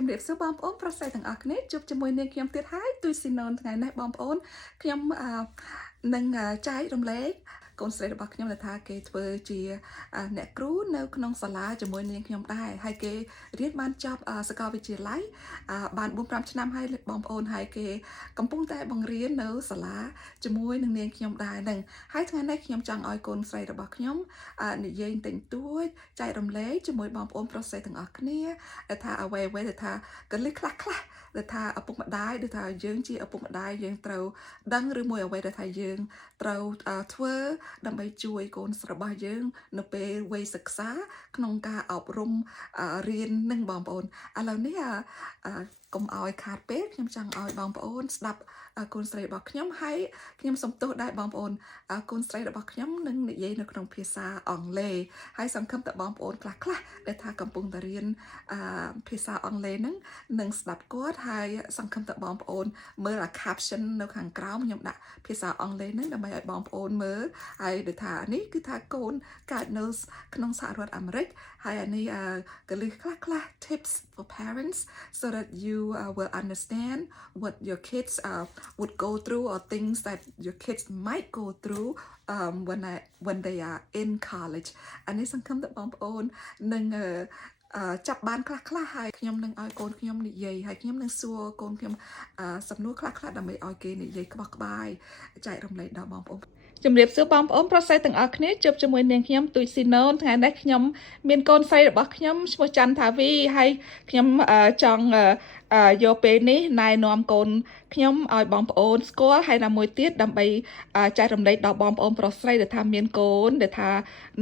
ជំរាបសួរបងប្អូនប្រុសស្រីទាំងអស់គ្នាជួបជាមួយនាងខ្ញុំទៀតហើយទូស៊ីណូនថ្ងៃនេះបងប្អូនខ្ញុំនឹងចែករំលែកកូនស្រីរបស់ខ្ញុំដែលថាគេធ្វើជាអ្នកគ្រូនៅក្នុងសាលាជាមួយនាងខ្ញុំដែរហើយគេរៀនបានចប់សាកលវិទ្យាល័យបាន 4-5 ឆ្នាំហើយបងប្អូនហើយគេកំពុងតែបង្រៀននៅសាលាជាមួយនឹងនាងខ្ញុំដែរនឹងហើយថ្ងៃនេះខ្ញុំចង់ឲ្យកូនស្រីរបស់ខ្ញុំនិយាយបន្តិចតួចចែករំលែកជាមួយបងប្អូនប្រុសស្រីទាំងអស់គ្នាដែលថាអ្វីដែលថាកលិះខ្លះដែលថាឪពុកម្ដាយដែលថាយើងជាឪពុកម្ដាយយើងត្រូវដឹងឬមួយអ្វីដែលថាយើងត្រូវធ្វើដើម្បីជួយកូនស្រីរបស់យើងនៅពេលវ័យសិក្សាក្នុងការអប់រំរៀននឹងបងប្អូនឥឡូវនេះកុំឲ្យខាតពេលខ្ញុំចង់ឲ្យបងប្អូនស្ដាប់កូនស្រីរបស់ខ្ញុំហើយខ្ញុំសូមទោសដែរបងប្អូនកូនស្រីរបស់ខ្ញុំនឹងនិយាយនៅក្នុងភាសាអង់គ្លេសហើយសង្ឃឹមតែបងប្អូនខ្លះដែលថាកំពុងតែរៀនភាសាអង់គ្លេសហ្នឹងនឹងស្ដាប់គាត់ហើយសង្ឃឹមតែបងប្អូនមើលcaption នៅខាងក្រោមខ្ញុំដាក់ភាសាអង់គ្លេសហ្នឹងដើម្បីឲ្យបងប្អូនមើលហើយដូចថានេះគឺថាកូនកើតនៅក្នុងសហរដ្ឋអាមេរិកហើយអានេះកលិះខ្លះ tips for parents so that you will understand what your kids would go through or things that your kids might go through when they are in college អានេះសង្ឃឹមតែបងប្អូននឹងចាប់បានខ្លះហើយខ្ញុំនឹងឲ្យកូនខ្ញុំនិយាយហើយខ្ញុំនឹងសួរកូនខ្ញុំសំណួរខ្លះដើម្បីឲ្យគេនិយាយក្បោះក្បាយចែករំលែកដល់បងប្អូនជំរាបសួរបងប្អូនប្រុសស្រីទាំងអស់គ្នាជួបជាមួយនាងខ្ញុំទូចស៊ីណូនថ្ងៃនេះខ្ញុំមានកូនស្រីរបស់ខ្ញុំឈ្មោះច័ន្ទថាវីហើយខ្ញុំចង់យកពេលនេះណែនាំកូនខ្ញុំឲ្យបងប្អូនស្គាល់ហើយណាមួយទៀតដើម្បីចែករំលែកដល់បងប្អូនប្រុសស្រីដែលថាមានកូនដែលថា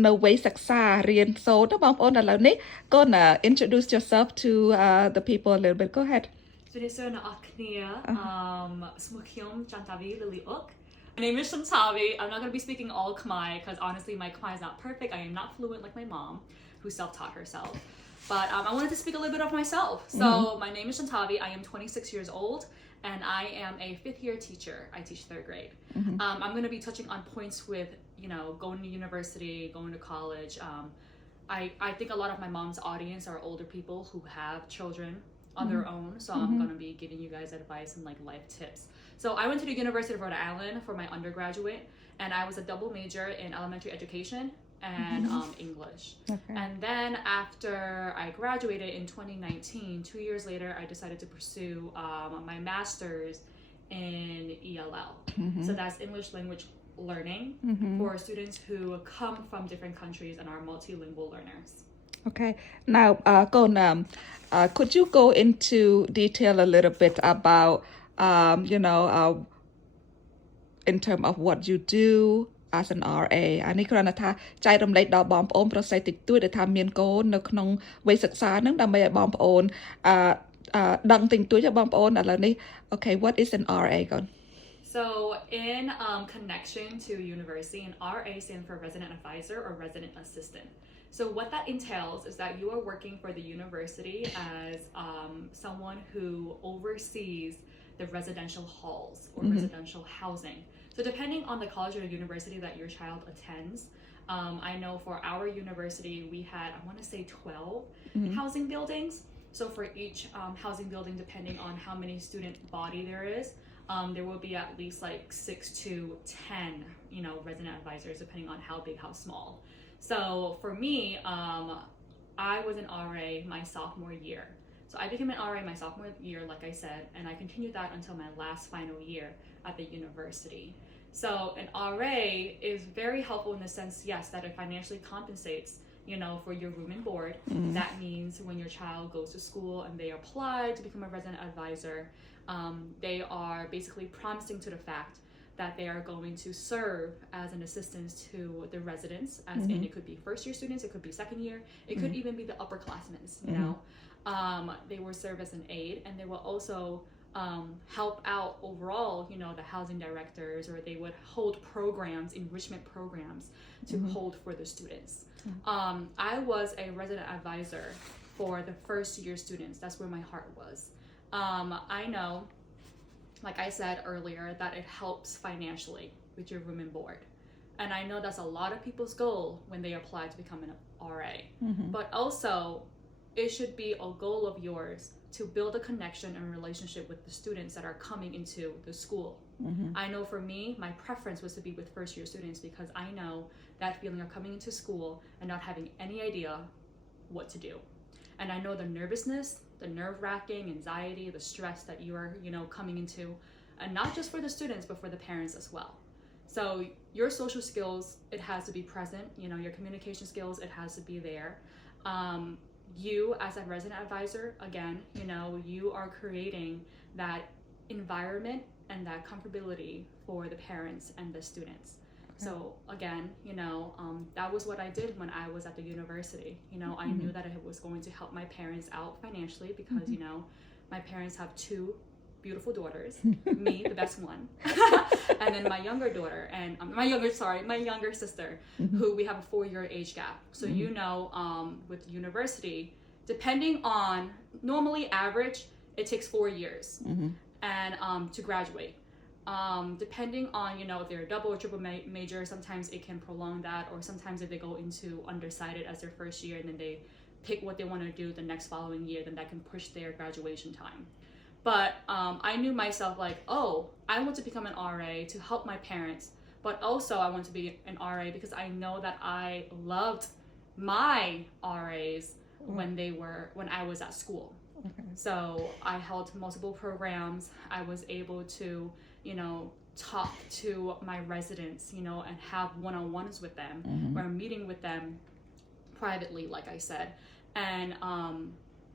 នៅវ័យសិក្សារៀនសូត្របងប្អូនឥឡូវនេះកូន introduce yourself to the people a little bit go ahead ជំរាបសួរអ្នកអរគ្នាឈ្មោះខ្ញុំច័ន្ទថាវី Lily Oak My name is Shantavi. I'm not going to be speaking all Khmer because honestly my Khmer is not perfect. I am not fluent like my mom who self-taught herself. But I wanted to speak a little bit of myself. So my name is Shantavi. I am 26 years old and I am a 5th year teacher. I teach 3rd grade. I'm going to be touching on points with, you know, going to university, going to college. I think a lot of my mom's audience are older people who have children on their own. So I'm going to be giving you guys advice and like life tips. So I went to the University of Rhode Island for my undergraduate and I was a double major in elementary education and English. Okay. And then after I graduated in 2019, 2 years later, I decided to pursue my master's in ELL. So that's English language learning for students who come from different countries and are multilingual learners. Okay. Now, could you go into detail a little bit about you know, in terms of what you do as an RA អានេះគ្រាន់តែថាចែករំលែកដល់បងប្អូនប្រុសស្រីតិចតួចដែលថាមានកូននៅក្នុងវ័យសិក្សាហ្នឹងដើម្បីឲ្យបងប្អូនដឹងតិចតួចឲ្យបងប្អូនឥឡូវនេះ Okay what is an RA កូន So in connection to university, an RA stands for resident advisor or resident assistant. So what that entails is that you are working for the university as someone who oversees the residential halls or residential housing. So depending on the college or university that your child attends, I know for our university we had, I want to say 12 housing buildings. So for each housing building, depending on how many student body there is, there will be at least like 6 to 10, you know, resident advisors depending on how big, how small. So for me, I was an RA my sophomore year. So I became an RA my sophomore year, like I said, and I continued that until my last final year at the university. So an RA is very helpful in the sense, yes, that it financially compensates, you know, for your room and board. That means when your child goes to school and they apply to become a resident advisor, they are basically promising to the fact that they are going to serve as an assistance to the residents, as in it could be first year students, it could be second year, it could even be the upperclassmen, you know. They will serve as an aid and they will also help out overall, you know, the housing directors, or they would hold programs, enrichment programs to hold for the students. I was a resident advisor for the first year students. That's where my heart was. I know, like I said earlier, that it helps financially with your room and board. And I know that's a lot of people's goal when they apply to become an RA. But also, it should be a goal of yours to build a connection and relationship with the students that are coming into the school. I know for me, my preference was to be with first year students because I know that feeling of coming into school and not having any idea what to do. And I know the nervousness, the nerve-wracking, anxiety, the stress that you are, coming into, and not just for the students, but for the parents as well. So your social skills, it has to be present, your communication skills, it has to be there. You as a resident advisor, again, you are creating that environment and that comfortability for the parents and the students. So again, that was what I did when I was at the university. I knew that it was going to help my parents out financially because, my parents have two beautiful daughters, me, the best one, and then my younger daughter and my younger sister, who we have a 4-year age gap. So, with university, depending on normally average, it takes 4 years and to graduate. Depending on, if they're a double or triple major, sometimes it can prolong that, or sometimes if they go into undecided as their first year and then they pick what they want to do the next following year, then that can push their graduation time. But I knew myself like, I want to become an RA to help my parents, but also I want to be an RA because I know that I loved my RAs when I was at school. So I held multiple programs. I was able to, talk to my residents, and have one-on-ones with them, where I'm meeting with them privately, like I said. And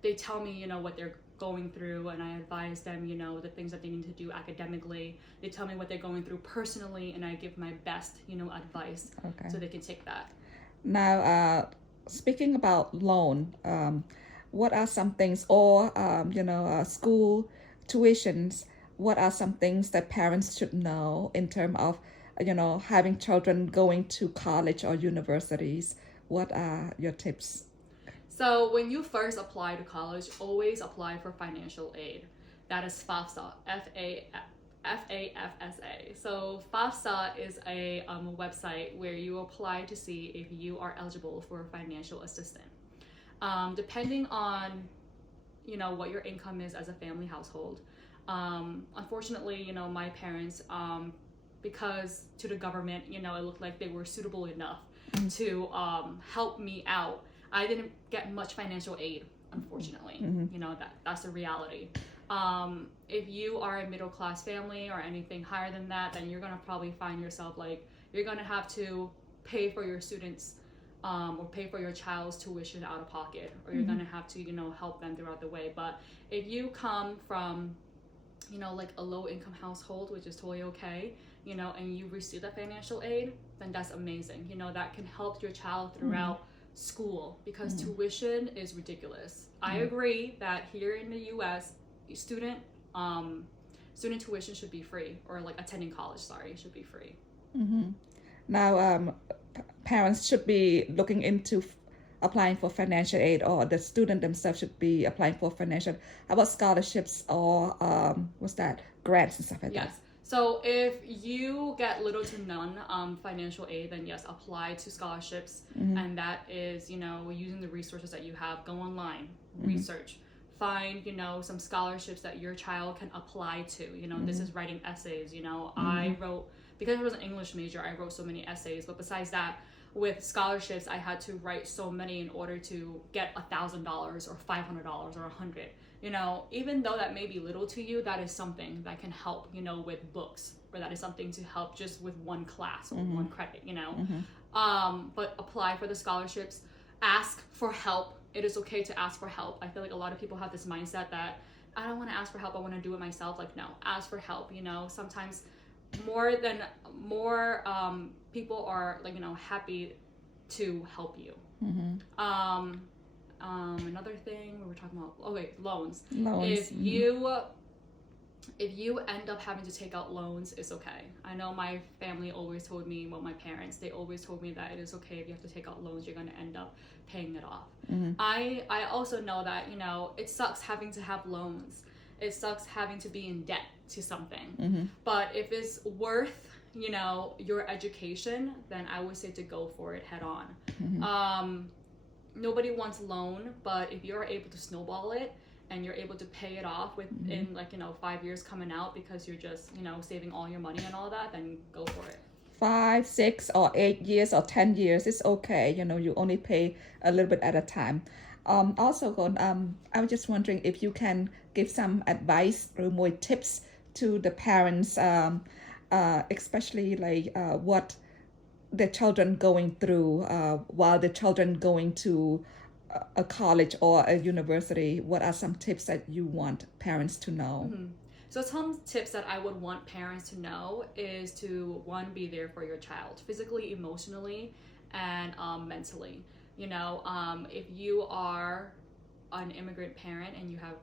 they tell me, what they're going through, and I advise them, the things that they need to do academically. They tell me what they're going through personally, and I give my best, advice so they can take that. Now, speaking about loan, what are some things, or, school tuitions, what are some things that parents should know in terms of, having children going to college or universities? What are your tips? So when you first apply to college, always apply for financial aid. That is FAFSA, F-A-F-S-A. So FAFSA is a website where you apply to see if you are eligible for financial assistance. Depending on, what your income is as a family household. Unfortunately, my parents, because to the government, it looked like they were suitable enough to help me out. I didn't get much financial aid, unfortunately. That's the reality. If you are a middle class family or anything higher than that, then you're gonna probably find yourself like you're gonna have to pay for your students or pay for your child's tuition out of pocket, or you're gonna have to, help them throughout the way. But if you come from, like a low income household, which is totally okay, and you receive that financial aid, then that's amazing. That can help your child throughout school because tuition is ridiculous. I agree that here in the US, student tuition should be free, or like attending college, should be free. Now, parents should be looking into applying for financial aid, or the student themselves should be applying for financial. How about scholarships or grants and stuff like that? Yes. So if you get little to none financial aid, then yes, apply to scholarships. And that is, using the resources that you have. Go online, research, find, some scholarships that your child can apply to. This is writing essays. I wrote, because I was an English major, I wrote so many essays. But besides that, with scholarships, I had to write so many in order to get $1,000 or $500 or $100. Even though that may be little to you, that is something that can help, with books, or that is something to help just with one class or one credit, But apply for the scholarships, ask for help. It is okay to ask for help. I feel like a lot of people have this mindset that I don't want to ask for help, I want to do it myself. Like, no, ask for help. Sometimes more people are like, happy to help you. Another thing we were talking about, loans. If you end up having to take out loans, it's okay. I know my family always told me, my parents, they always told me that it is okay if you have to take out loans, you're going to end up paying it off. I also know that, it sucks having to have loans. It sucks having to be in debt to something. But if it's worth, your education, then I would say to go for it head on. nobody wants loan, but if you're able to snowball it and you're able to pay it off within like 5 years coming out because you're just saving all your money and all that, then go for it. 5, 6, or 8 years or 10 years, it's okay. You only pay a little bit at a time. Also, I was just wondering if you can give some advice or more tips to the parents, especially like what the children going through while the children going to a college or a university. What are some tips that you want parents to know? So some tips that I would want parents to know is to, one, be there for your child, physically, emotionally, and mentally. If you are an immigrant parent and you have,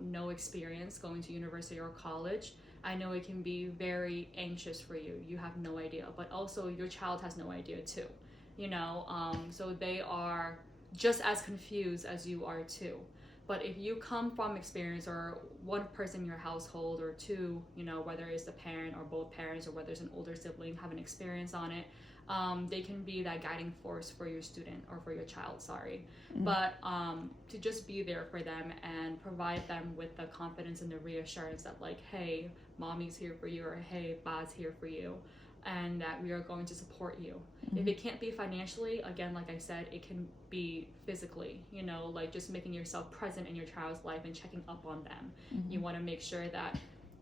no experience going to university or college, I know it can be very anxious for you. You have no idea, but also your child has no idea too. So they are just as confused as you are too. But if you come from experience, or one person in your household, or two, whether it's the parent or both parents, or whether it's an older sibling, have an experience on it, they can be that guiding force for your student or for your child, sorry. But to just be there for them and provide them with the confidence and the reassurance that like, hey, mommy's here for you, or hey, pa's here for you, and that we are going to support you. If it can't be financially, again, like I said, it can be physically, like just making yourself present in your child's life and checking up on them. You want to make sure that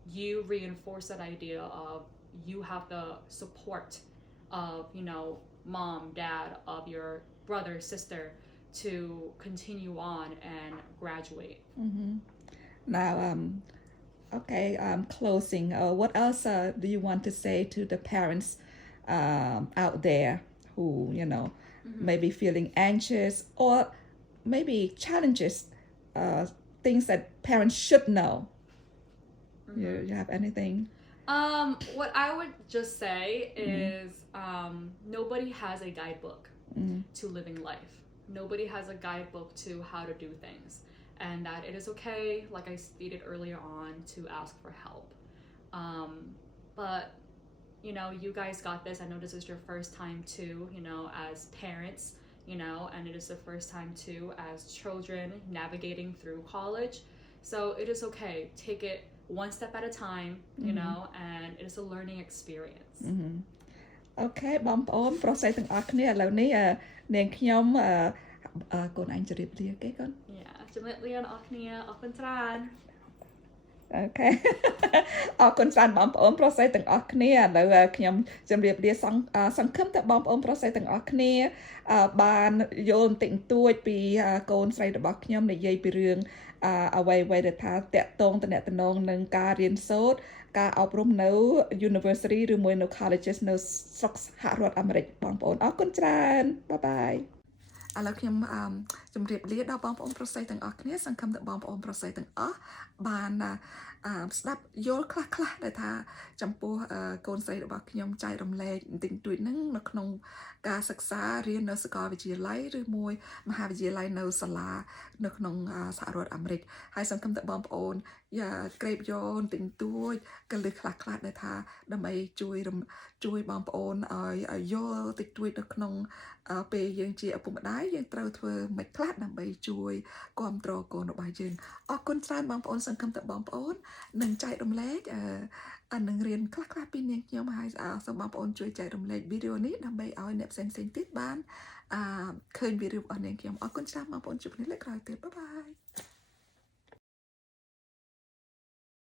you reinforce that idea of you have the support of, mom, dad, of your brother, sister, to continue on and graduate. Now, okay, closing. What else do you want to say to the parents out there who, may be feeling anxious, or maybe challenges, things that parents should know? You have anything? What I would just say is nobody has a guidebook to living life. Nobody has a guidebook to how to do things. And that it is okay, like I stated earlier on, to ask for help. But, you guys got this. I know this is your first time too, as parents, and it is the first time too as children navigating through college. So it is okay. Take it one step at a time, and it is a learning experience. Okay, បងប្អូនប្រុសស្រីទាំងអស់គ្នាឥឡូវនេះនាងខ្ញុំកូនអញជម្រាបលាគេកូន Yeah, ជំរាបលាអ្នកគ្នាអរគុណច្រើន អូខេ អរគុណច្រើនបងប្អូនប្រុសស្រីទាំងអស់គ្នាឥឡូវខ្ញុំជម្រាបលាសង្ឃឹមថាបងប្អូនប្រុសស្រីទាំងអស់គ្នាបានយល់បន្តិចបន្តួចពីកូនស្រីរបស់ខ្ញុំនិយាយពីរឿងអ្វីដែលថាតាក់ទងតំណែងនឹងការរៀនសូត្រការអប់រំនៅ University ឬមួយនៅ Colleges នៅស្រុកសហរដ្ឋអាមេរិកបងប្អូនអរគុណច្រើនបាយបាយឥឡូវខ្ញុំជម្រាបលាដល់បងប្អូនប្រុសស្រីទាំងអស់គ្នាសង្ឃឹមថាបងប្អូនប្រុសស្រីទាំងអស់បានស្ដាប់យល់ខ្លះដែលថាចំពោះកូនស្រីរបស់ខ្ញុំចែករំលែកបន្តិចបន្តួចហ្នឹងនៅក្នុងការសិក្សារៀននៅសាកលវិទ្យាល័យឬមួយមហាវិទ្យាល័យនៅសាលានៅក្នុងសហរដ្ឋអាមេរិកហើយសង្ឃឹមថាបងប្អូនក្រេបយកបន្តិចបន្តួចកលឹះខ្លះដែលថាដើម្បីជួយបងប្អូនឲ្យយល់តិចតួចនៅក្នុងពេលយើងជាឪពុកម្ដាយយើងត្រូវធ្វើមិនខ្លះដើម្បីជួយគ្រប់គ្រងកូនរបស់យើងអរគុណច្រើនបងប្អូនសង្ឃឹមថាបងប្អូននឹងចែករំលែកនឹងរៀនខ្លះពីនាងខ្ញុំហើយសូមបងប្អូនជួយចែករំលែកវីដេអូនេះដើម្បីឲ្យអ្នកផ្សេងទៀតបានឃើញវីដេអូរបស់នាងខ្ញុំអរគុណច្រើនបងប្អូនជួបគ្នាលើកក្រោយទៀតបាយបាយ